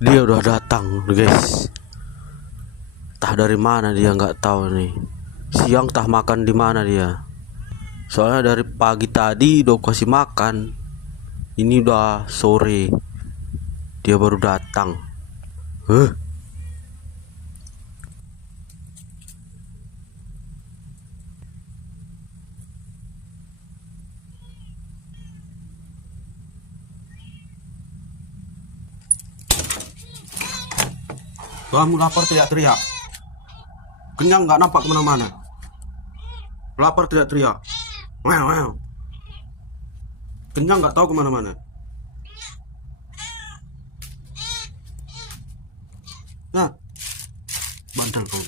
Dia udah datang, guys. Tah dari mana dia nggak tahu nih. Siang tah makan di mana dia. Soalnya dari pagi tadi udah kasih makan. Ini udah sore. Dia baru datang. Huh? Kamu lapar teriak-teriak. Kenyang nggak nampak kemana-mana. Lapar teriak-teriak. Wow, wow. Kenyang nggak tahu kemana-mana. Nah, bandel kau.